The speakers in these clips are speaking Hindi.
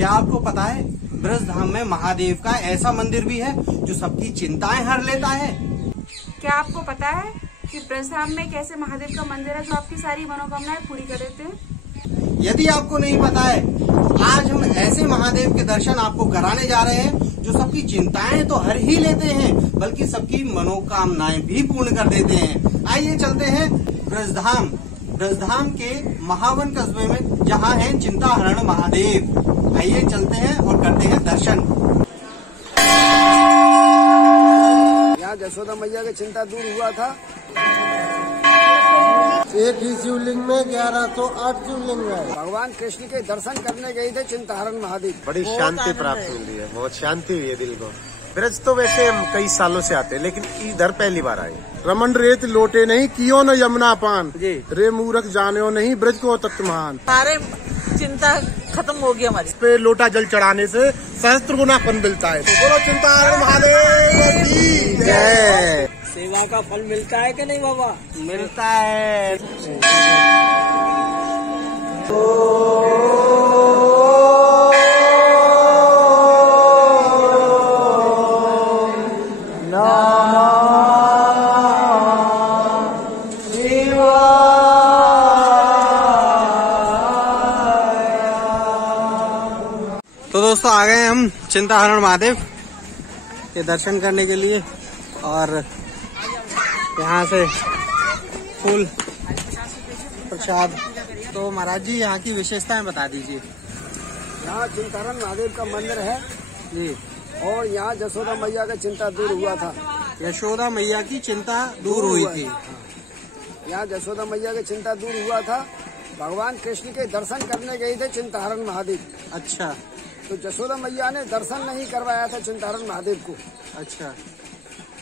क्या आपको पता है ब्रजधाम में महादेव का ऐसा मंदिर भी है जो सबकी चिंताएं हर लेता है? क्या आपको पता है कि ब्रजधाम में एक ऐसे महादेव का मंदिर है जो आपकी सारी मनोकामनाएं पूरी कर देते हैं? यदि आपको नहीं पता है तो आज हम ऐसे महादेव के दर्शन आपको कराने जा रहे हैं जो सबकी चिंताएं तो हर ही लेते हैं बल्कि सबकी मनोकामनाएं भी पूर्ण कर देते हैं। आइए चलते हैं ब्रजधाम के महावन कस्बे में जहां है चिंताहरण महादेव। आइए चलते हैं और करते हैं दर्शन। यहाँ जसोदा मैया की चिंता दूर हुआ था। एक ही शिवलिंग में 1108 शिवलिंग है। भगवान कृष्ण के दर्शन करने गए थे चिंताहरण महादेव। बड़ी शांति प्राप्त मिली है, बहुत शांति हुई है दिल को। ब्रज तो वैसे हम कई सालों से आते हैं लेकिन इधर पहली बार आए। रमन रेत लोटे नहीं कियो न यमुना पान, रे मूर्ख जाने नहीं ब्रज को तत्व महान। सारे चिंता खत्म हो गई हमारी। पे लोटा जल चढ़ाने से सहस्त्र गुना फल मिलता है। तो बोलो चिंताहरण महादेव की जय। सेवा का फल मिलता है कि नहीं बाबा? मिलता है। तो दोस्तों आ गए हम चिंताहरण महादेव के दर्शन करने के लिए और यहाँ से फूल प्रसाद। तो महाराज जी यहाँ की विशेषताएं बता दीजिए। यहाँ चिंताहरण महादेव का मंदिर है जी, और यहाँ जसोदा मैया का चिंता दूर हुआ था। यशोदा मैया की चिंता दूर हुई थी। यहाँ जसोदा मैया की चिंता दूर हुआ था। भगवान कृष्ण के दर्शन करने गए थे चिंताहरण महादेव। अच्छा, तो जसोदा मैया ने दर्शन नहीं करवाया था चिंताहरण महादेव को। अच्छा।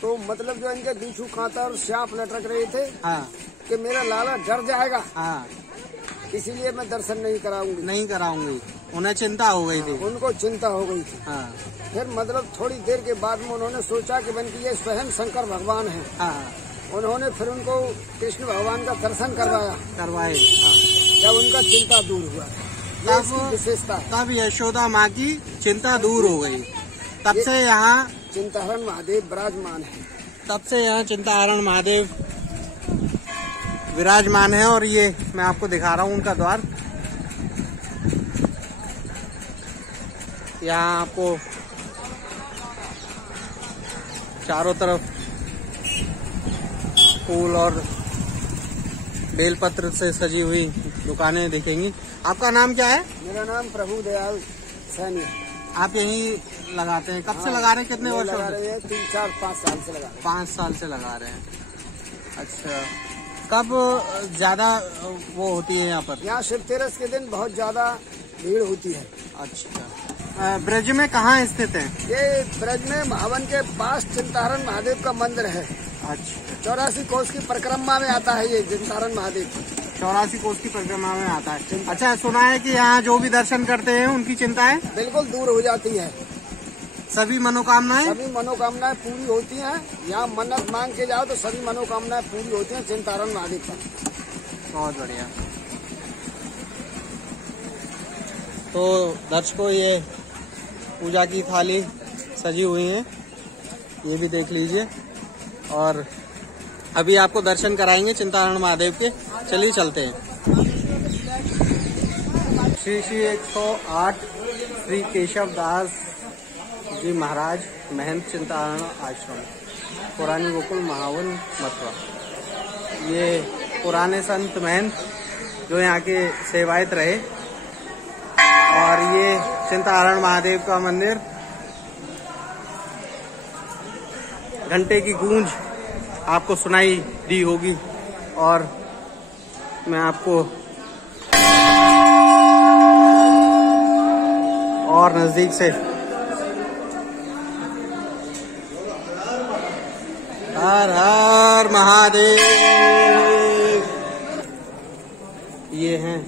तो मतलब जो इनके बीचू कांता और श्याप लटक रहे थे हाँ कि मेरा लाला डर जाएगा, हाँ, इसीलिए मैं दर्शन नहीं कराऊंगी। नहीं कराऊंगी। उन्हें चिंता हो गई थी। उनको चिंता हो गई थी। हाँ फिर मतलब थोड़ी देर के बाद में उन्होंने सोचा कि बल्कि ये स्वयं शंकर भगवान हैं। हाँ, उन्होंने फिर उनको कृष्ण भगवान का दर्शन करवाए। हाँ। जब उनका चिंता दूर हुआ, ये इसकी विशेषता है। तब यशोदा माँ की चिंता दूर हो गई। तब से यहाँ चिंताहरण महादेव विराजमान है। तब से यहाँ चिंताहरण महादेव विराजमान है। और ये मैं आपको दिखा रहा हूँ उनका द्वार। यहाँ आपको चारों तरफ फूल और बेलपत्र से सजी हुई दुकानें दिखेंगी। आपका नाम क्या है? मेरा नाम प्रभु दयाल सैनी। आप यहीं लगाते हैं? कब से लगा रहे हैं? कितने वर्ष लगा रहे हैं? 3, 4, 5 साल से लगा। 5 साल से लगा रहे हैं। अच्छा, कब ज्यादा वो होती है यहाँ पर? यहाँ शिवतेरस के दिन बहुत ज्यादा भीड़ होती है। अच्छा, ब्रज में कहाँ स्थित है? ये ब्रज में महावन के पास चिंताहरण महादेव का मंदिर है। अच्छा, 84 कोस की परिक्रमा में आता है ये चिंताहरण महादेव। 84 कोस की परिक्रमा में आता है। अच्छा, सुना है कि यहाँ जो भी दर्शन करते हैं उनकी चिंताएं बिल्कुल दूर हो जाती है। सभी मनोकामनाएं पूरी होती हैं। यहाँ मन्नत मांग के जाओ तो सभी मनोकामनाएं पूरी होती हैं चिंताहरण महादेव का। बहुत बढ़िया। तो दर्शकों, ये पूजा की थाली सजी हुई है, ये भी देख लीजिए। और अभी आपको दर्शन कराएंगे चिंताहरण महादेव के। चलिए चलते हैं। श्री 108 श्री केशव दास जी महाराज महंत चिंताहरण आश्रम, पुरानी गोकुल महावन मथुरा। ये पुराने संत महंत जो यहाँ के सेवायत रहे। और ये चिंताहरण महादेव का मंदिर, घंटे की गूंज आपको सुनाई दी होगी। और मैं आपको और नजदीक से हर हर महादेव, ये हैं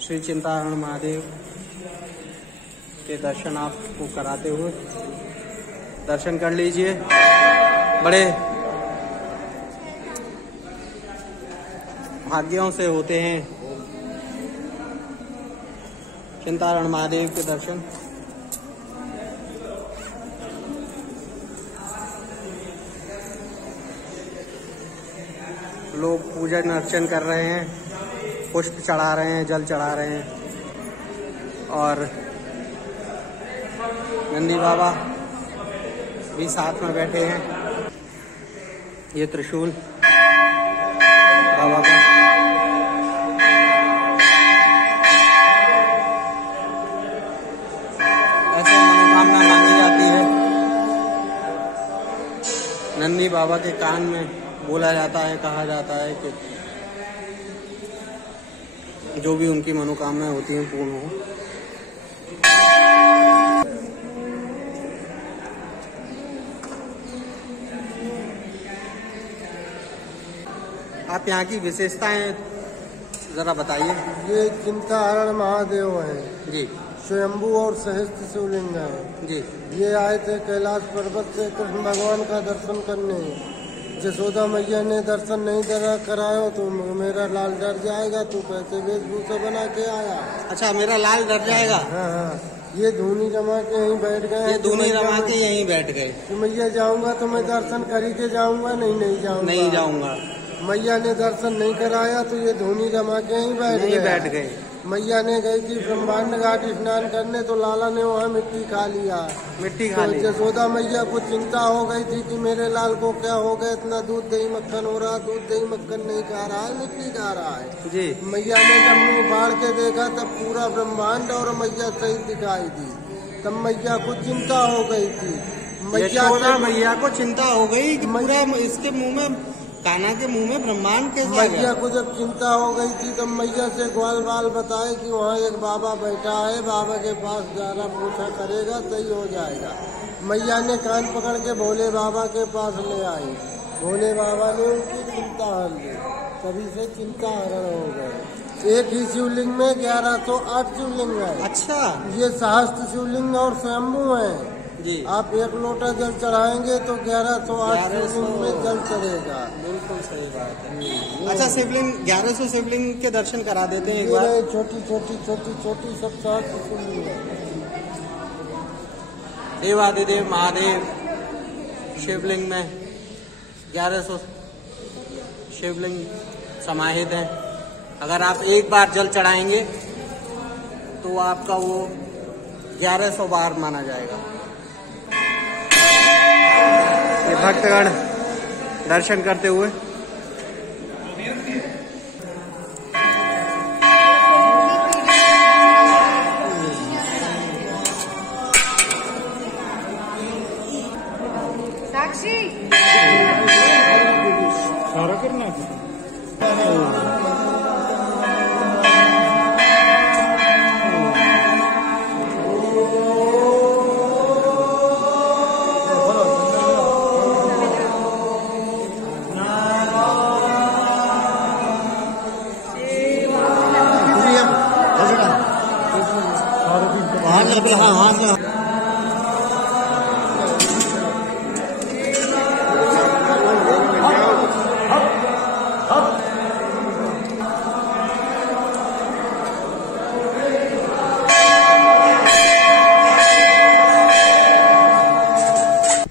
श्री चिंताहरण महादेव के दर्शन आपको कराते हुए। दर्शन कर लीजिए। बड़े भाग्यों से होते हैं चिंताहरण महादेव के दर्शन। लोग पूजन अर्चन कर रहे हैं, पुष्प चढ़ा रहे हैं, जल चढ़ा रहे हैं और नंदी बाबा भी साथ में बैठे हैं। ये त्रिशूल बाबा का। ऐसे मनोकामना मांगी जाती है। नंदी बाबा के कान में बोला जाता है, कहा जाता है कि जो भी उनकी मनोकामनाएं होती हैं पूर्ण हो। आप यहाँ की विशेषताएं जरा बताइए। ये चिंताहरण महादेव हैं जी। स्वयंभू और सहस्त्र शिवलिंग है जी। ये आए थे कैलाश पर्वत से कृष्ण भगवान का दर्शन करने। यशोदा मैया ने दर्शन नहीं कराया तो मेरा लाल डर जाएगा, तू कैसे वेशभूषा बना के आया। अच्छा, मेरा लाल डर जाएगा। हाँ हाँ, ये धूनी रमा के यहीं बैठ गए। ये धूनी रमा के यहीं बैठ गए। तो मैया जाऊंगा तो मैं दर्शन करी के जाऊंगा, नहीं जाऊंगा, नहीं जाऊंगा। मैया ने दर्शन नहीं कराया तो ये धूनी रमा के यहीं बैठ गए। मैया ने गई थी ब्रह्मांड घाट स्नान करने तो लाला ने वहाँ मिट्टी खा लिया। मिट्टी खा ली। यशोदा मैया को चिंता हो गई थी कि मेरे लाल को क्या हो गया, इतना दूध दही मक्खन हो रहा, दूध दही मक्खन नहीं खा रहा है, मिट्टी खा रहा है जी। मैया ने जब मुँह फाड़ के देखा तब पूरा ब्रह्मांड और मैया सही दिखाई दी। तब मैया को चिंता हो गई थी। मैया को चिंता हो गई कि पूरा इसके मुंह में, कान्हा के मुंह में ब्रह्मांड कैसे आ गया। मैया को जब चिंता हो गई थी तब मैया से ग्वाल बाल बताए कि वहाँ एक बाबा बैठा है, बाबा के पास जाना, पूछा करेगा सही हो जाएगा। मैया ने कान पकड़ के भोले बाबा के पास ले आई। भोले बाबा ने उनकी चिंता हर ली, तभी से चिंता हरण हो गए। एक ही शिवलिंग में 1108 शिवलिंग है। अच्छा, ये सहस्त्र शिवलिंग और स्वयंभू है जी। आप एक लोटा जल चढ़ाएंगे तो 1108 शिवलिंग में जल चढ़ेगा। बिल्कुल सही बात है। अच्छा, शिवलिंग 1100 शिवलिंग के दर्शन करा देते हैं एक बार। छोटी छोटी सब सहस्त्र शिवलिंग है। देवादिदेव महादेव शिवलिंग में 1100 शिवलिंग समाहित हैं। अगर आप एक बार जल चढ़ाएंगे तो आपका वो 1100 बार माना जाएगा। ये भक्तगण दर्शन करते हुए साक्षी सारा करना है।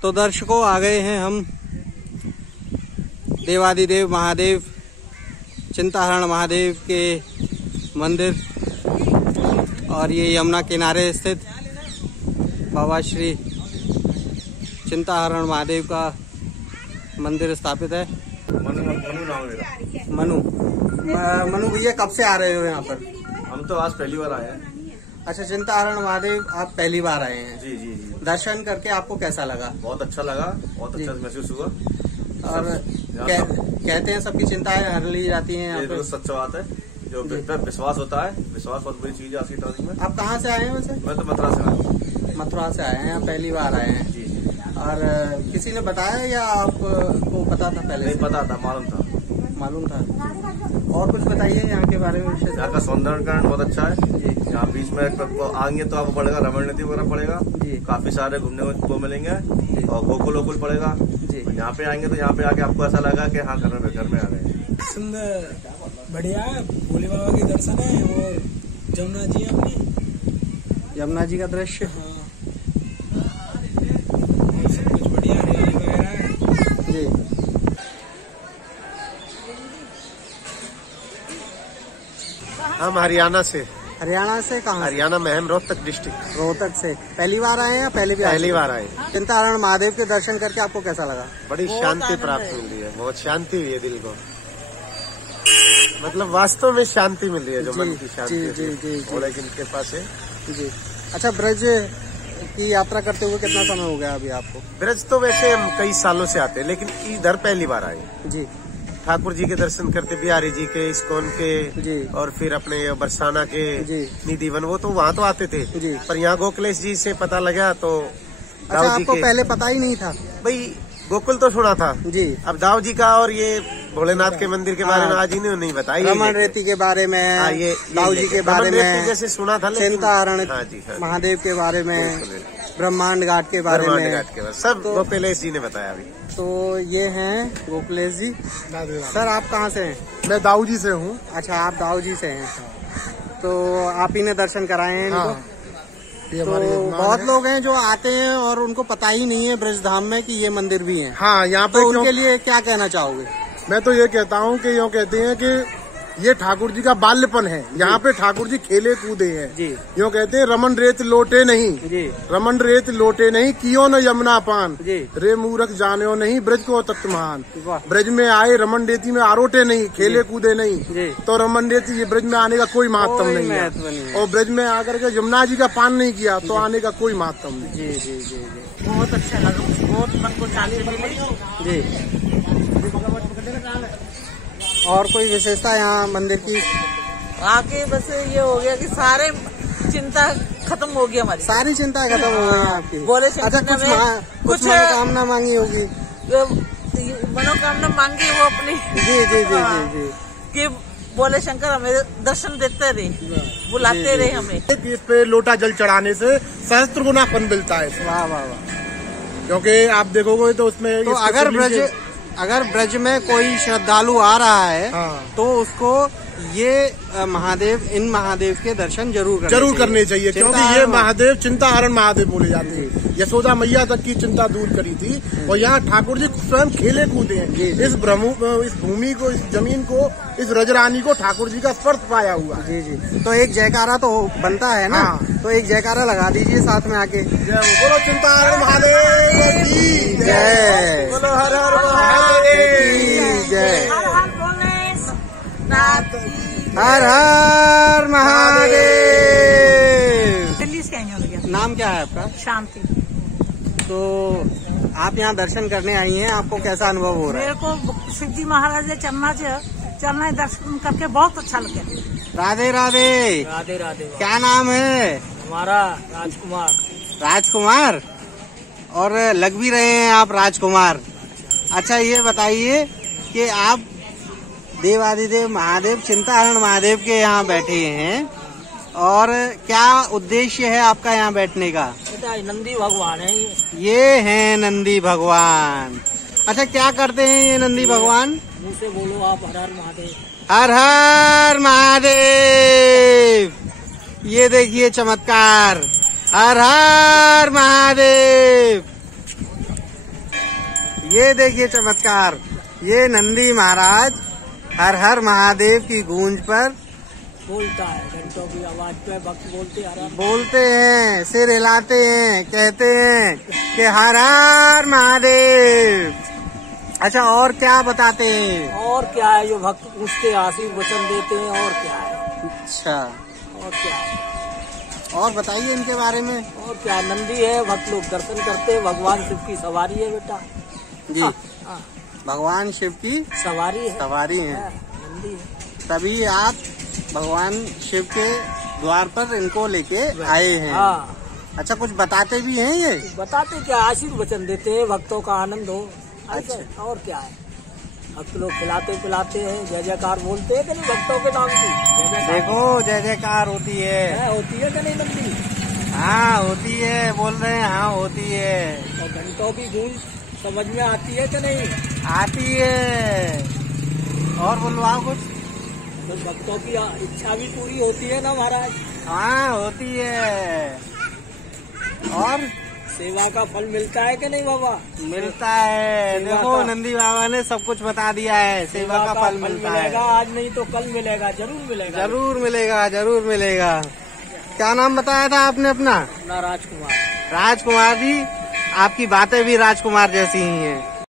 तो दर्शकों, आ गए हैं हम देवादिदेव महादेव चिंताहरण महादेव के मंदिर और ये यमुना किनारे स्थित बाबा श्री चिंताहरण महादेव का मंदिर स्थापित है। मनु भैया, कब से आ रहे हो यहाँ पर? हम तो आज पहली बार आए हैं। अच्छा, चिंताहरण महादेव आप पहली बार आए हैं? जी जी जी। दर्शन करके आपको कैसा लगा? बहुत अच्छा लगा, बहुत अच्छा महसूस हुआ। और कहते हैं सबकी चिंताएं हर ली जाती हैं यहाँ पे। सच्चा बात है, जो विश्वास होता है, विश्वास बहुत बड़ी चीज है आज की तारीख में। आप कहाँ से आए हैं वैसे? मैं तो मथुरा से आया हूँ। मथुरा से आए हैं, पहली बार आए हैं। जी। और किसी ने बताया या आपको पता था पहले? नहीं पता था, मालूम था। और कुछ बताइए यहाँ के बारे में। यहाँ का सौंदर्यकरण बहुत अच्छा है। यहाँ बीच में आएंगे तो आपको पड़ेगा रमण नदी वगैरह पड़ेगा जी। काफी सारे घूमने को मिलेंगे और गोकुल वोकुल पड़ेगा जी। यहाँ पे आएंगे तो यहाँ पे आके आपको ऐसा लगा कि हाँ घर में आ गए। सुंदर बढ़िया भोले बाबा के दर्शन है और जमुना जी अपनी यमुना जी का दृश्य। कुछ बढ़िया हरियाली वगैरह है जी। हम हरियाणा से। हरियाणा से कहाँ? हरियाणा में हम रोहतक डिस्ट्रिक्ट। रोहतक से। पहली बार आए हैं या पहले भी आए? पहली बार आए। चिंताहरण महादेव के दर्शन करके आपको कैसा लगा? बड़ी शांति प्राप्त मिल रही है, बहुत शांति हुई है दिल को, मतलब वास्तव में शांति मिल रही है जो मन की शांति। जी भोले की कृपा से। जी। अच्छा, ब्रज की यात्रा करते हुए कितना समय हो गया अभी आपको? ब्रज तो वैसे हम कई सालों से आते हैं, लेकिन इधर पहली बार आए। जी। ठाकुर जी के दर्शन करते, बिहारी जी के, इस्कॉन के जी। और फिर अपने बरसाना के जी। निधिवन, वो तो वहाँ तो आते थे जी। पर यहाँ गोखलेश जी से पता लगा तो अच्छा, आपको पहले पता ही नहीं था? भाई गोकुल तो सुना था जी। अब दाऊ जी का और ये भोलेनाथ के मंदिर के बारे में आज इन्होंने नहीं बताया। रमन रेती के बारे में, ये दाऊ जी के बारे में जैसे सुना था, चिंताहरण हाँ जी, हाँ। महादेव के बारे में, ब्रह्मांड घाट के बारे में सब गोखलेश जी ने बताया अभी। तो ये हैं गोखलेश जी। सर, आप कहाँ से हैं? मैं दाऊ जी से हूँ। अच्छा, आप दाऊ जी से हैं, तो आप ही ने दर्शन कराए हैं इनको? हाँ, ये तो हमारे बहुत लोग हैं जो आते हैं और उनको पता ही नहीं है ब्रजधाम में कि ये मंदिर भी है। हाँ, यहाँ पे तो उनके लिए क्या कहना चाहोगे? मैं तो ये कहता हूँ कि यूँ कहते हैं कि ये ठाकुर जी का बाल्यपन है। यहाँ पे ठाकुर जी खेले कूदे हैं। जी। यूँ कहते हैं रमन रेत लोटे नहीं। जी। रमन रेत लोटे नहीं, कियो न यमुना पान। जी। रे मूरख जाने नहीं, ब्रज को तत्व महान। वाह। ब्रज में आए रमन रेती में आरोटे नहीं, खेले कूदे जी। नहीं, तो रमन रेती ये ब्रज में आने का कोई महत्व कोई नहीं महत्व नहीं है। है। और ब्रज में आकर के यमुना जी का पान नहीं किया तो आने का कोई महत्व नहीं। जी जी जी जी। बहुत अच्छा लगा, बहुत मन को शांति मिली। जी। और कोई विशेषता यहाँ मंदिर की? आके बस ये हो गया कि सारे चिंता खत्म हो गई हमारी। सारी चिंता खत्म हो गई आपकी? बोले अच्छा, कुछ मनोकामना मांगी होगी? मनोकामना मांगी वो अपनी। जी जी जी जी जी। कि बोले शंकर हमें दर्शन देते रहे, बुलाते रहे हमें। इस पे लोटा जल चढ़ाने से सहस्त्र गुना फल मिलता है। वाह वाह वाह। क्योंकि आप देखोगे तो उसमें तो अगर ब्रज में कोई श्रद्धालु आ रहा है, हाँ। तो उसको ये इन महादेव के दर्शन जरूर करने चाहिए क्योंकि ये महादेव चिंताहरण महादेव बोले जाते हैं। यशोदा मैया तक की चिंता दूर करी थी और यहाँ ठाकुर जी स्वयं खेले कूदे हैं। इस भूमि को, इस जमीन को, इस रजरानी को ठाकुर जी का स्पर्श पाया हुआ। जी जी। तो एक जयकारा तो बनता है ना? हाँ। तो एक जयकारा लगा दीजिए साथ में आके। बोलो चिंताहरण महादेव की जय। बोलो हर हर महादेव की जय। हर हर महादेव। दिल्ली से आई हूँ। नाम क्या है आपका? शांति। तो आप यहाँ दर्शन करने आई हैं, आपको कैसा अनुभव हो रहा है? मेरे को शिव जी महाराज चलना दर्शन करके बहुत अच्छा लगे। राधे राधे। राधे राधे। क्या नाम है? हमारा राजकुमार। राजकुमार? और लग भी रहे हैं आप राजकुमार। अच्छा, ये बताइए कि आप देवादिदेव महादेव चिंताहरण महादेव के यहाँ बैठे हैं और क्या उद्देश्य है आपका यहाँ बैठने का? नंदी भगवान है ये हैं नंदी भगवान। अच्छा, क्या करते हैं ये नंदी भगवान? मुँह से बोलो आप हर हर महादेव। हर हर महादेव। ये देखिए चमत्कार, हर हर महादेव। ये देखिए चमत्कार, ये नंदी महाराज हर हर महादेव की गूंज पर बोलता है, घंटों की आवाज पे भक्त बोलते हैं, सिर हिलाते हैं, कहते हैं कि हर हर महादेव। अच्छा, और क्या बताते हैं? और क्या है, जो भक्त पूछते आशीष वचन देते हैं, और क्या है? अच्छा, और क्या है? और बताइए इनके बारे में। और क्या, नंदी है, भक्त लोग दर्शन करते हैं, भगवान शिव की सवारी है बेटा जी। हाँ। भगवान शिव की सवारी है, नंदी है। तभी आप भगवान शिव के द्वार पर इनको लेके आए हैं। हाँ। अच्छा, कुछ बताते भी हैं ये? बताते क्या, आशीर् वचन देते हैं, भक्तों का आनंद हो। अच्छा। और क्या है, भक्त लोग खिलाते पिलाते हैं, जय जयकार बोलते हैं कि नहीं भक्तों के नाम की? देखो, जय जयकार होती है। होती है कि नहीं नंदी? हाँ होती है, बोल रहे हैं। हाँ होती है। और घंटों की गूंज समझ में आती है कि नहीं? आती है। और बोलवाओ कुछ। तो भक्तों की इच्छा भी पूरी होती है ना महाराज? हाँ होती है। और सेवा का फल मिलता है कि नहीं बाबा? मिलता है। देखो नंदी बाबा ने सब कुछ बता दिया है। सेवा का फल मिलता है। आज नहीं तो कल मिलेगा, जरूर मिलेगा। जरूर मिलेगा, जरूर मिलेगा। क्या नाम बताया था आपने अपना? राजकुमार। राजकुमार जी, आपकी बातें भी राजकुमार जैसी ही हैं।